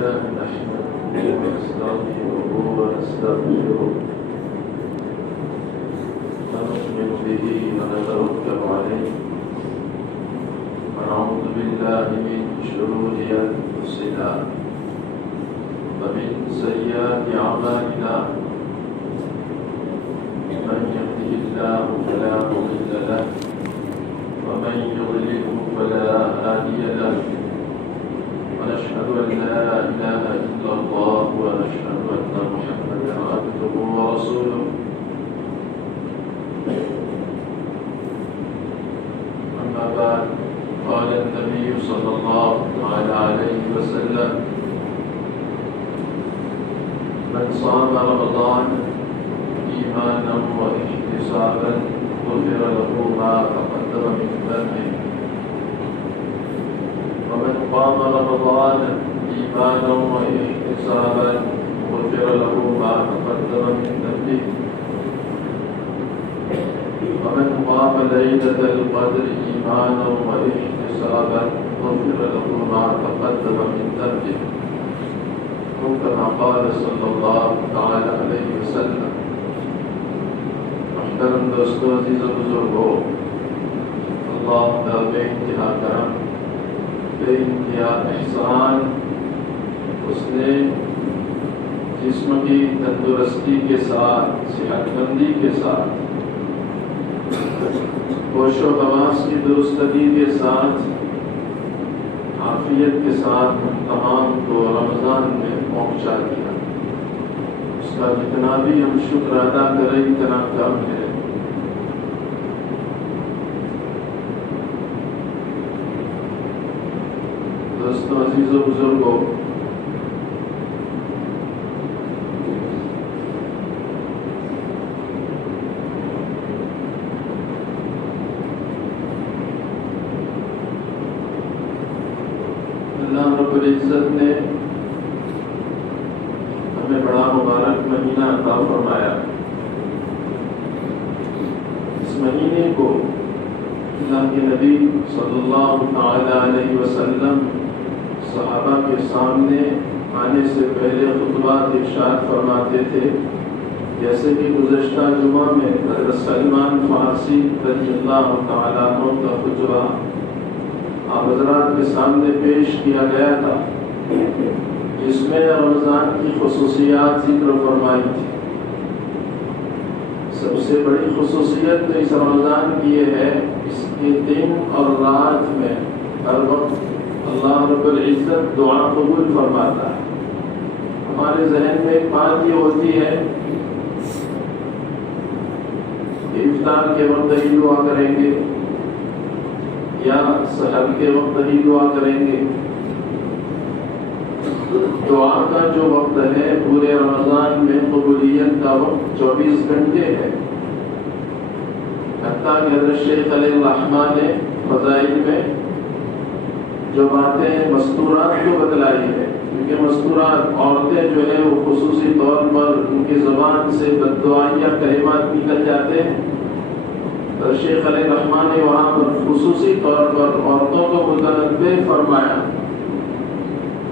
لله نحمده ونستغفره ونستغفره ونؤمن به ونتوكل عليه ونعوذ بالله من شرور أنفسنا ومن سيئات أعمالنا من يهده الله فلا مضل له ومن يضلله فلا هادي له ونشهد أن لا إله إلا الله ونشهد أن محمدا عبده ورسوله أما بعد قال النبي صلى الله عليه وسلم من صام رمضان إيمانا واحتسابا غفر له ما تقدم من ذنبه ومن قام رمضان إيمانا واحتسابا غفر له ما تقدم من ذنبه ومن قام ليلة القدر إيمانا واحتسابا غفر له ما تقدم من ذنبه كما قال صلی اللہ تعالی علیہ وسلم. محترم دوستو، عزیز و بزرگو، اللہ کا بے انتہا کرم، بے انتہا احسان، اس نے جسم کی تندرستی کے ساتھ، صحت مندی کے ساتھ، ہوش و حواس کی درستگی کے ساتھ، عافیت کے ساتھ تمام کو رمضان میں پہنچا دیا. اس کا جتنا بھی ہم شکر ادا کریں اتنا کم ہے. دوستو، عزیز و بزرگوں، اللہ رب العزت نے ہمیں بڑا مبارک مہینہ عطا فرمایا. اس مہینے کو اللہ کے نبی صلی اللہ تعالی علیہ وسلم صحابہ کے سامنے آنے سے پہلے خطبات ارشاد فرماتے تھے. جیسے کہ گزشتہ جمعہ میں حضرت سلمان فارسی رضی اللہ تعالیٰ عنہ کا خطبہ آپ حضرات کے سامنے پیش کیا گیا تھا، جس میں رمضان کی خصوصیات ذکر فرمائی تھی. سب سے بڑی خصوصیت تو اس رمضان کی یہ ہے، اس کے دن اور رات میں ہر وقت اللہ رب العزت دعا قبول فرماتا ہے. ہمارے ذہن میں ایک بات یہ ہوتی ہے کہ افطار کے وقت ہی دعا کریں گے یا سحر کے وقت ہی دعا کریں گے. دعا کا جو وقت ہے پورے رمضان میں قبولیت کا وقت 24 گھنٹے ہے. حتیٰ کہ حضرت شیخ علیہ الرحمٰن نے فضائل میں جو باتیں مستورات کو بتلائی ہے، کیونکہ مستورات عورتیں جو ہے وہ خصوصی طور پر ان کی زبان سے بددعائیہ کلمات نکل جاتے ہیں. شیخ علیہ الرحمٰن نے وہاں پر خصوصی طور پر عورتوں کو متنبہ فرمایا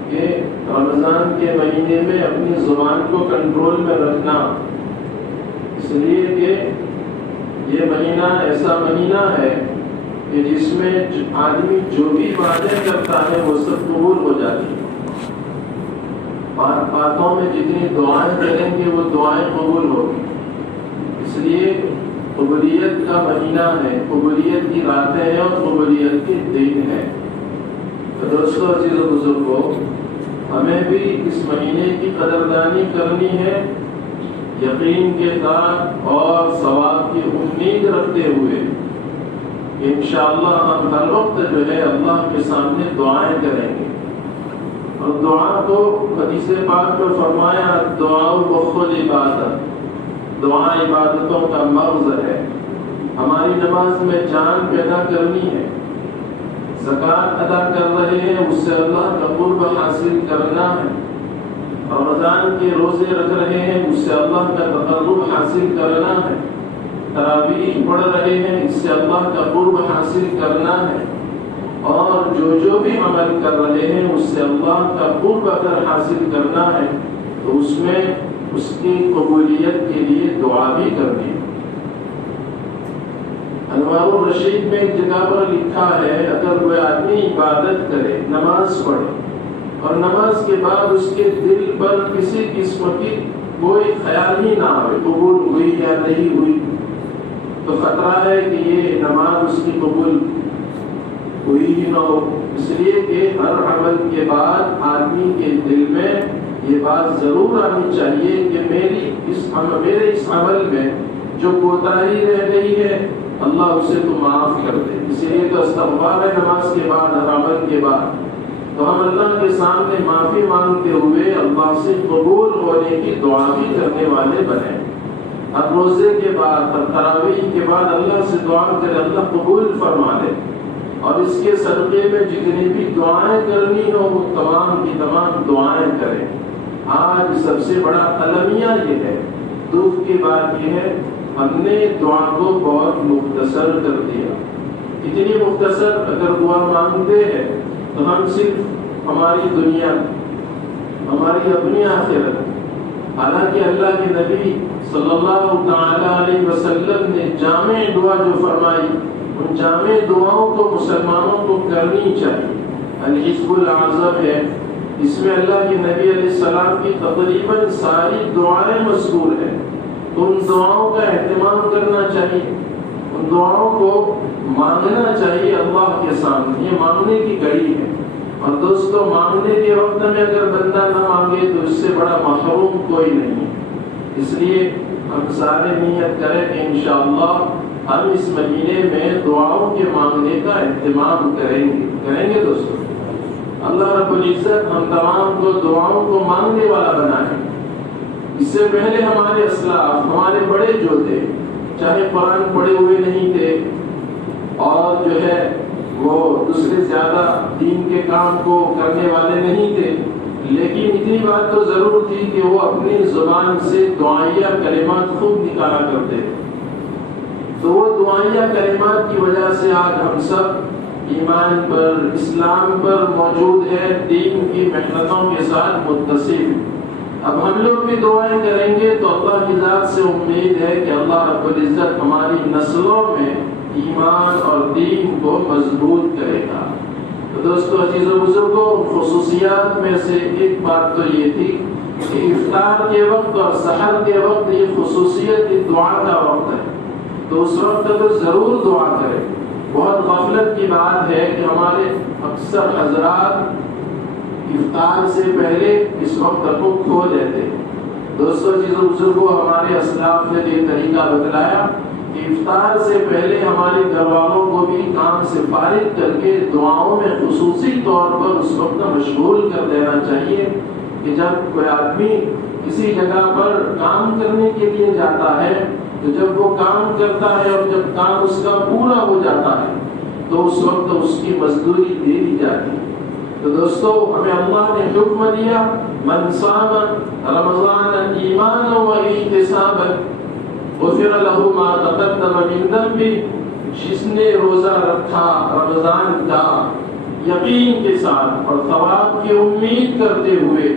کہ رمضان کے مہینے میں اپنی زبان کو کنٹرول میں رکھنا، اس لیے کہ یہ مہینہ ایسا مہینہ ہے کہ جس میں آدمی جو بھی باتیں کرتا ہے وہ سب قبول ہو جاتی ہیں. باتوں میں جتنی دعائیں کریں گے وہ دعائیں قبول ہوگی. اس لیے قبولیت کا مہینہ ہے، قبولیت کی راتیں ہیں اور قبولیت کے دن ہیں. دوستو، عزیز و بزرگوں، ہمیں بھی اس مہینے کی قدردانی کرنی ہے، یقین کے ساتھ اور ثواب کی امید رکھتے ہوئے. انشاءاللہ ہم ہر وقت جو ہے اللہ کے سامنے دعائیں کریں گے. اور دعا کو حدیث پاک میں فرمایا دعا بخل عبادت، دعا عبادتوں کا مغز ہے. ہماری نماز میں جان پیدا کرنی ہے. زکوٰۃ ادا کر رہے ہیں، اس سے اللہ کا قرب حاصل کرنا ہے. رمضان کے روزے رکھ رہے ہیں، اس سے اللہ کا تقرب حاصل کرنا ہے. تراویح پڑھ رہے ہیں، اس سے اللہ کا قرب حاصل کرنا ہے. اور جو بھی عمل کر رہے ہیں اس سے اللہ کا قرب اگر حاصل کرنا ہے تو اس میں اس کی قبولیت کے لیے دعا بھی کرنی ہے۔ انوار الرشید میں ایک جگہ پر لکھا ہے اگر کوئی آدمی عبادت کرے، نماز پڑھے اور نماز کے بعد اس کے دل پر کسی قسم کی کوئی خیال ہی نہ آئے قبول ہوئی یا نہیں ہوئی، تو خطرہ ہے کہ یہ نماز اس کی قبول ہوئی ہی نہ ہو۔ اس لیے کہ ہر عمل کے بعد آدمی کے دل میں یہ بات ضرور آنی چاہیے کہ میرے اس عمل میں جو کوتاہی رہ گئی ہے اللہ اسے تو معاف کر دے۔ اسی لیے تو استغفار ہے نماز کے بعد، ہر عمل کے بعد، تو ہم اللہ کے سامنے معافی مانگتے ہوئے اللہ سے قبول ہونے کی دعا بھی کرنے والے بنے۔ ہر روزے کے بعد، ہر تراویح کے بعد اللہ سے دعا کرے اللہ قبول فرما دے، اور اس کے صدقے میں جتنی بھی دعائیں کرنی ہو وہ تمام کی تمام دعائیں کریں۔ آج سب سے بڑا المیہ یہ ہے، دکھ کی بات یہ ہے ہم نے دعا کو بہت مختصر کر دیا۔ اتنی مختصر اگر دعا مانگتے ہیں تو ہم صرف ہماری دنیا، ہماری اپنی آخرت، حالانکہ اللہ کے نبی صلی اللہ تعالی علیہ وسلم نے جامع دعا جو فرمائی، ان جامع دعاؤں کو مسلمانوں کو کرنی چاہیے۔ الحزب الاعظم ہے، اس میں اللہ کے نبی علیہ السلام کی تقریباً ساری دعائیں مذکور ہیں، تو ان دعاؤں کا اہتمام کرنا چاہیے، ان دعاؤں کو مانگنا چاہیے اللہ کے سامنے۔ یہ مانگنے کی گھڑی ہے، اور دوستو مانگنے کے وقت میں اگر بندہ نہ مانگے تو اس سے بڑا محروم کوئی نہیں۔ اس لیے ہم سارے نیت کریں کہ انشاءاللہ ہم اس مہینے میں دعاؤں کے مانگنے کا اہتمام کریں گے دوستو۔ اللہ رب العزت ہم تمام کو دعاؤں کو مانگنے والا بنائے۔ اس سے پہلے ہمارے اسلاف، ہمارے بڑے جو تھے، چاہے قرآن پڑھے ہوئے نہیں تھے اور جو ہے وہ دوسرے زیادہ دین کے کام کو کرنے والے نہیں تھے، لیکن اتنی بات تو ضرور تھی کہ وہ اپنی زبان سے دعائیہ کلمات خوب نکالا کرتے تھے۔ تو وہ دعائیہ کلمات کی وجہ سے آج ہم سب ایمان پر، اسلام پر موجود ہے، دین کی محنتوں کے ساتھ متصل۔ اب ہم لوگ بھی دعائیں کریں گے تو اللہ کی ذات سے امید ہے کہ اللہ رب العزت ہماری نسلوں میں ایمان اور دین کو مضبوط کرے گا۔ تو دوستو عزیز و بزرگوں، خصوصیات میں سے ایک بات تو یہ تھی کہ افطار کے وقت اور سحر کے وقت یہ خصوصیت دعا کا وقت ہے، تو اس وقت تو ضرور دعا کریں۔ بہت غفلت کی بات ہے کہ ہمارے اکثر حضرات افطار سے پہلے اس وقت کو کھو دیتے۔ دوستو چیزوں بزرگوں، ہمارے اسلاف نے یہ طریقہ بتلایا کہ افطار سے پہلے ہمارے گھر والوں کو بھی کام سے فارغ کر کے دعاؤں میں خصوصی طور پر اس وقت مشغول کر دینا چاہیے کہ جب کوئی آدمی کسی جگہ پر کام کرنے کے لیے جاتا ہے تو جب وہ کام کرتا ہے اور جب کام اس کا پورا ہو جاتا ہے تو اس وقت اس کی مزدوری دے دی جاتی ہے۔ تو دوستو ہمیں اللہ نے حکم دیا، من صام رمضان ایمانا و احتسابا غفر له ما تقدم من ذنبه، جس نے روزہ رکھا رمضان کا یقین کے ساتھ اور ثواب کی امید کرتے ہوئے،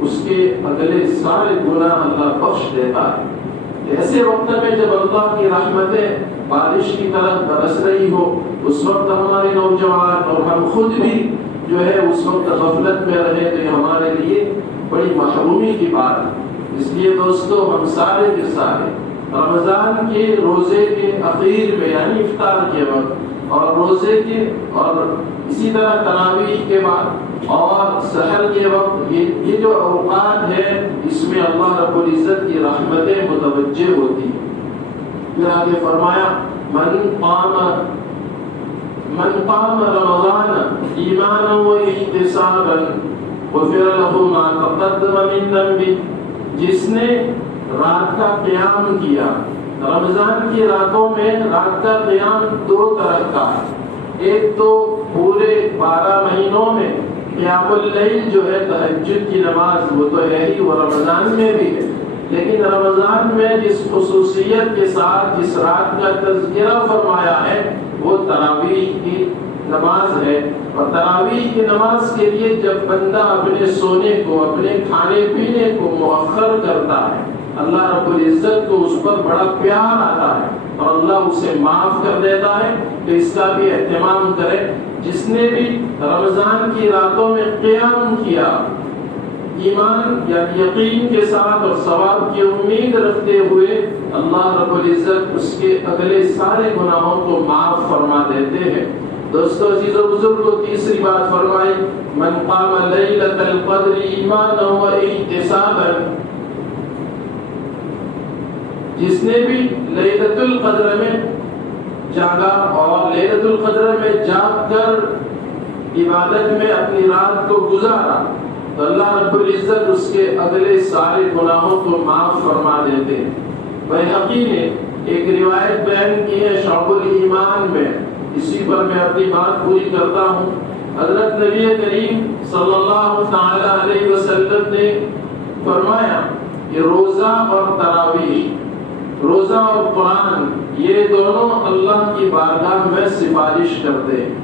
اس کے اگلے سارے گناہ اللہ بخش دیتا ہے۔ ایسے وقت میں جب اللہ کی رحمتیں بارش کی طرح برس رہی ہو، اس وقت ہمارے نوجوان اور ہم خود بھی جو ہے اس وقت غفلت میں رہے تو یہ ہمارے لیے بڑی محرومی کی بات ہے۔ اس لیے دوستو ہم سارے کے سارے رمضان کے روزے کے اخیر میں یعنی افطار کے وقت اور روزے کے اور اسی طرح تراویح کے بعد اور سحر کے وقت یہ جو اوقات ہے اس میں اللہ رب العزت کی رحمتیں متوجہ ہوتی ہیں۔ پھر آگے فرمایا من قام رمضان ایمانا و احتسابا غفر له ما تقدم من ذنبه، جس نے رات کا قیام کیا۔ رمضان کی راتوں میں رات کا قیام دو طرح کا ہے، ایک تو پورے 12 مہینوں میں قیام اللیل جو ہے تہجد کی نماز وہ تو ہے ہی، وہ رمضان میں بھی ہے، لیکن رمضان میں جس خصوصیت کے ساتھ جس رات کا تذکرہ فرمایا ہے وہ تراویح کی نماز ہے. اور تراویح کی نماز کے لیے جب بندہ اپنے سونے کو، اپنے کھانے پینے کو مؤخر کرتا ہے، اللہ رب العزت کو اس پر بڑا پیار آتا ہے اور اللہ اسے معاف کر دیتا ہے. تو اس کا بھی اہتمام کرے. جس نے بھی رمضان کی راتوں میں قیام کیا ایمان یا یقین کے ساتھ اور ثواب کی امید رکھتے ہوئے، اللہ رب العزت اس کے اگلے سارے گناہوں کو معاف فرما دیتے ہیں. دوستو عزیز و بزرگوں، تیسری بات فرمائی، من قام لیلۃ القدر ایمانا و احتسابا، جس نے بھی لیلۃ القدر میں جاگا اور لیلۃ القدر میں جاگ کر عبادت میں اپنی رات کو گزارا، تو اللہ رب العزت اس کے اگلے سارے گناہوں کو معاف فرما دیتے ہیں. بیہقی نے ایک روایت بیان کی ہے شعب الایمان میں، اسی پر میں اپنی بات پوری کرتا ہوں. حضرت نبی کریم صلی اللہ تعالی علیہ وسلم نے فرمایا کہ روزہ اور تراویح، روزہ اور قرآن، یہ دونوں اللہ کی بارگاہ میں سفارش کرتے ہیں.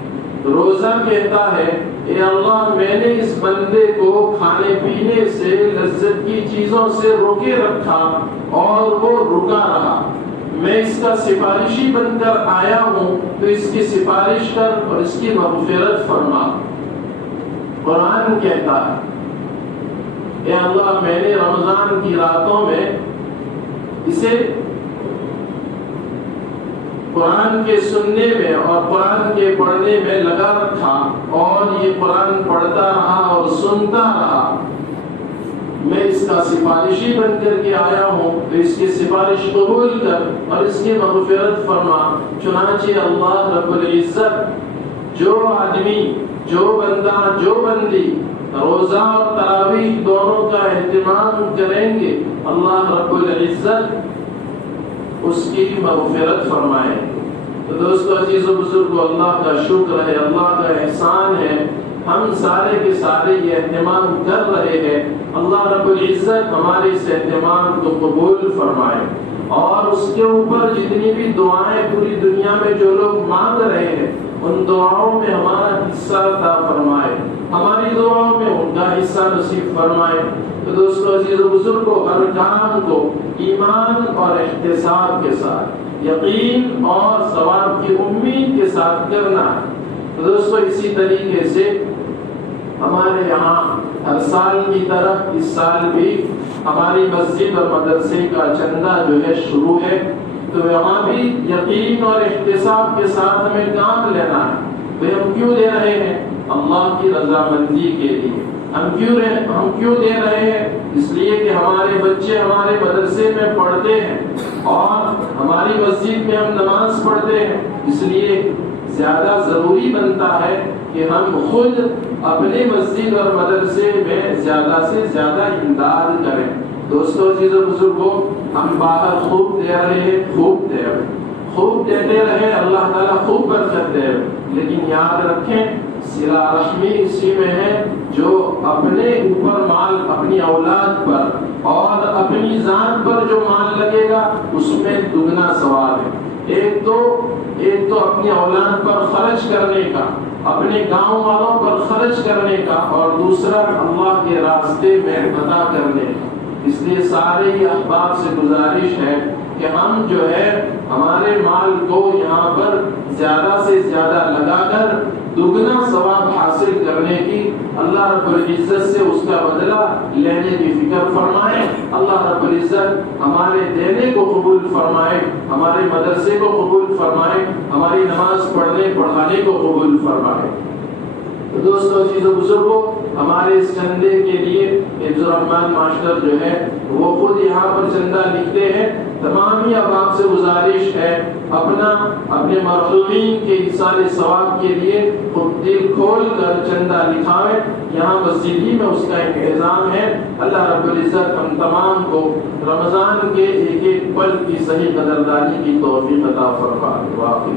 روزہ کہتا ہے اے اللہ، میں نے اس بندے کو کھانے پینے سے، لذت کی چیزوں سے روکے رکھا اور وہ رکا رہا، میں اس کا سفارشی بن کر آیا ہوں، تو اس کی سفارش کر اور اس کی مغفرت فرما. قرآن کہتا ہے اے اللہ، میں نے رمضان کی راتوں میں اسے قرآن کے سننے میں اور قرآن کے پڑھنے میں لگا رکھا اور یہ قرآن پڑھتا رہا اور سنتا رہا، میں اس کا سفارشی بن کر کے آیا ہوں، تو اس کی سفارش قبول کر اور اس کی مغفرت فرما. چنانچہ اللہ رب العزت جو آدمی، جو بندہ، جو بندی روزہ اور تراویح دونوں کا اہتمام کریں گے، اللہ رب العزت اس کی مغفرت فرمائے. تو دوستو عزیز و بزرگو، اللہ کا شکر ہے، اللہ کا احسان ہے، ہم سارے کے سارے یہ اہتمام کر رہے ہیں. اللہ رب العزت ہمارے اس اہتمام کو قبول فرمائے اور اس کے اوپر جتنی بھی دعائیں پوری دنیا میں جو لوگ مانگ رہے ہیں، ان دعاؤں میں ہمارا حصہ عطا فرمائے، ہماری دعاؤں میں ان کا حصہ نصیب فرمائے. تو دوستو عزیز و بزرگو، ہر کام کو ایمان اور احتساب کے ساتھ، یقین اور ثواب کی امید کے ساتھ کرنا ہے. تو دوستو اسی طریقے سے ہمارے یہاں ہر سال کی طرح اس سال بھی ہماری مسجد اور مدرسے کا چندہ جو ہے شروع ہے. تو یہاں بھی یقین اور احتساب کے ساتھ ہمیں کام لینا ہے. تو ہم کیوں دے رہے ہیں؟ اللہ کی رضامندی کے لیے. ہم کیوں دے رہے ہیں؟ اس لیے کہ ہمارے بچے ہمارے مدرسے میں پڑھتے ہیں اور ہماری مسجد میں ہم نماز پڑھتے ہیں. اس لیے زیادہ ضروری بنتا ہے کہ ہم خود اپنے مسجد اور مدرسے میں زیادہ سے زیادہ امداد کریں. دوستو عزیز و بزرگوں، ہم باہر خوب دے رہے ہیں، خوب دیتے رہے، اللہ تعالیٰ خوب برکت دے. لیکن یاد رکھیں، صلہ رحمی اسی میں ہے جو اپنے اوپر مال، اپنی اولاد پر اور اپنی ذات پر جو مال لگے گا اس میں دگنا ثواب ہے. ایک تو اپنی اولاد پر خرچ کرنے کا، اپنے گاؤں والوں پر خرچ کرنے کا، اور دوسرا اللہ کے راستے میں عطا کرنے کا. اس لیے سارے ہی احباب سے گزارش ہے کہ ہم جو ہے ہمارے مال کو یہاں پر زیادہ سے زیادہ لگا کر دگنا ثواب حاصل کرنے کی، اللہ رب العزت سے اس کا بدلہ لینے کی فکر فرمائے. اللہ رب العزت ہمارے دینے کو قبول فرمائے، ہمارے مدرسے کو قبول فرمائے، ہماری نماز پڑھنے پڑھانے کو قبول فرمائے. تو دوستو عزیز و بزرگوں، ہمارے اس چندے کے لیے حفظ الرحمان ماسٹر جو ہے وہ خود یہاں پر چندہ لکھتے ہیں. تمام ہی احباب سے گزارش ہے اپنے مرحومین کے ایصال ثواب کے لیے خود دل کھول کر چندہ لکھائیں. یہاں مسجد ہی میں اس کا انتظام ہے. اللہ رب العزت ہم تمام کو رمضان کے ایک ایک پل کی صحیح قدردانی کی توفیق عطا فرمائے. واقعی